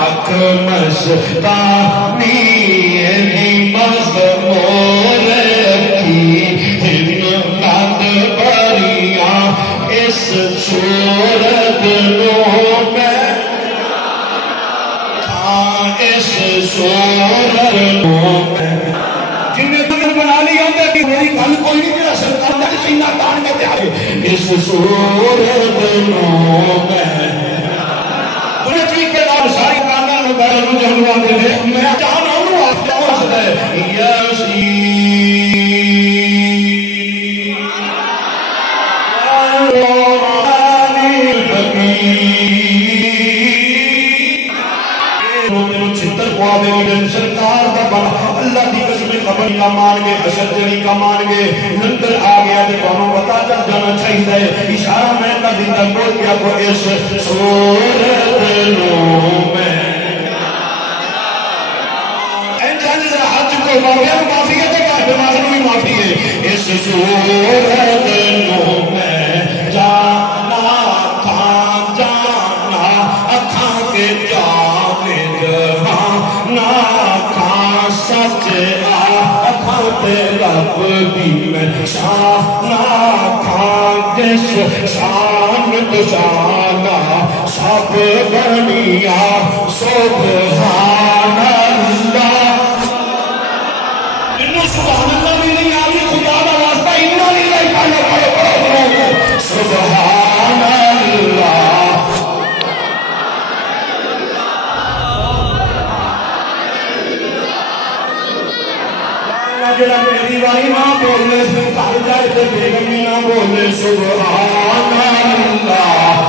پاک مستانی دی مضمور کی ہمت بریاں اس صورت نو میں اس صورت نو میں جنہیں تمہیں بنا لیا ہوتا ہے کہ میری گل کوئی نہیں میرا سرکار نے سینہ تان کے تیارے اس صورت نو میں تمہیں ٹھیک کے نام ساری کاندہ میں بیڑا نو جانوا دے دے میں جانا ہوں آپ جاؤ سدے یسیر قرآن الحکیم چھتر کو آدھے مجھے سرکار دا بنا اللہ دی قسم خبر کا مان گے حشر جلی کا مان گے نندر آگیا دے کونوں بتا چل جانا چاہی دے اشارہ میں کا دیتا بول گیا کو اس صورت نو میں این جانے ذرا حج کو باقیہ میں معافی ہے تو کہا بمازنوں میں معافی ہے اس صورت نو میں جانا تھا جانا اکھاں کے جانے جہاں نا تھا سچ اکھاں تے رب دی میں شانا تھا جس شان تو شانا سب بنیا سبحان اللہ انہوں سبحان اللہ بھی نہیں آگی خدا دا واسطہ انہوں نہیں لائے پڑھو پڑھو پڑھو سبحان اللہ جڑا میری وائی نہ بولے گھر جائے تے بیگمی نہ بولے سبحان اللہ